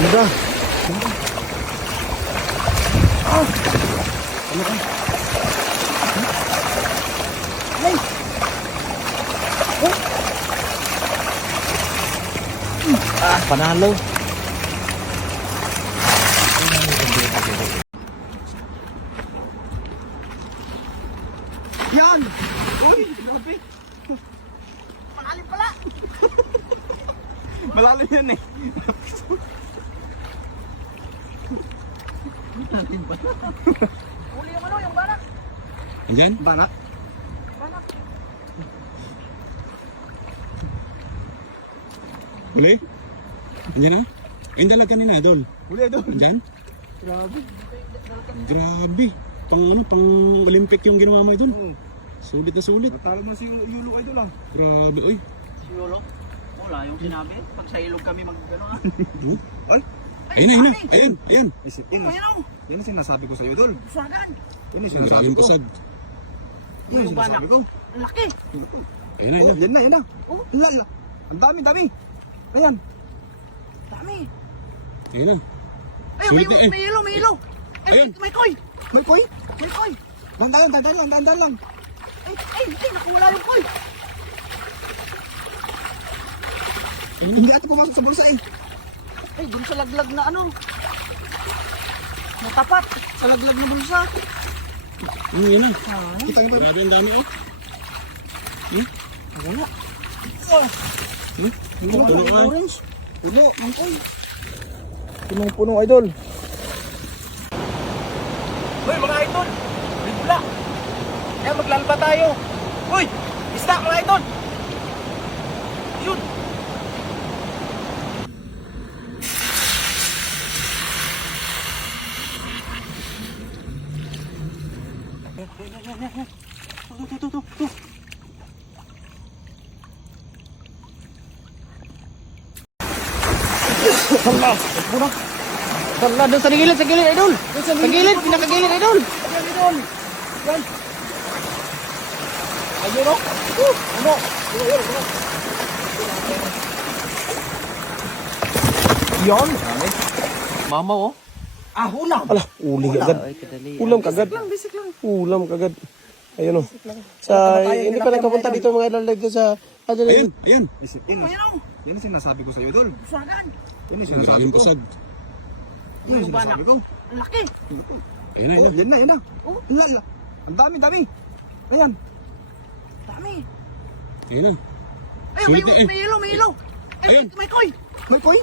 ganda. Panalo. Yan! Uy, grabe! Malalim pala! Malalim yan eh. Malalim pala. Uli yung ano, yung banak. Andyan? Banak? Huli? Andyan na? Ayun dalag kanina, Idol. Uli ito. Andyan? Grabe. Grabe. Pang ano, pang Olympic yung ginawa mo, Idol. Oo. Sulit na sulit. Talo mo si Yulo kayo doon ah. Grabe, oy. Si Yolo? Wala yung sinabi. Pag sa ilog kami mag-gano'n. Ay! Ayun na, ayun na. Ayun, ayun. Isipin na. Yan ang sinasabi ko sa'yo, Idol. Sagan. Yan ang Ang sinasabi daming ko. pasag. Yan ang sinasabi ko. Ang laki. Ayun na, Oh, ayun na. yan na, yan na. Oh, lala. Ang dami, dami. Ayan. Dami. Ayun na. Ay, Sulit na, ay. may ilo, may ilo. Ay, Ayun. may koy. May koy. May koy. Dandan lang. Ay, nakuwala yung koy. Hindi ate pumasok sa bulsa eh. Ay, dun sa laglag na ano. Natapat. Sa laglag na bulsa. Ayun na. Kita niyo ba? Grabe, ang dami, oh. Wala. Puno ka. Orange. Puno, ng koy. Punong-puno, Idol. Hoy, mga idol. Bigla. Kaya maglalaba tayo. Hoy, isda mga idol. Yun. Tuh. Wala, doon sa gilid, idol. Sa gilid, pinakagilid, idol. Ayun, oh. Ano? Yan. Mama, oh. Ah, hula. Ala, uli agad. Ulam kagad. Basic lang. Ulam kagad. Ayun o. Sa, hindi pa nagkapunta dito mga idol dito sa, Ayun, ayun. Isipin na. Yan ang sinasabi ko sa'yo, Idol. Sagan. Yan ang Ang sinasabi daming ko. pasag. Yan ang sinasabi ko. Ang laki. Ayun na, Oh, ayun na. yan na. Oh, lala. Ang dami, dami. Ayan. Dami. Ayun na. Ay, Sulit na, eh. may ilo. Ay, Ayun. may koy. May koy.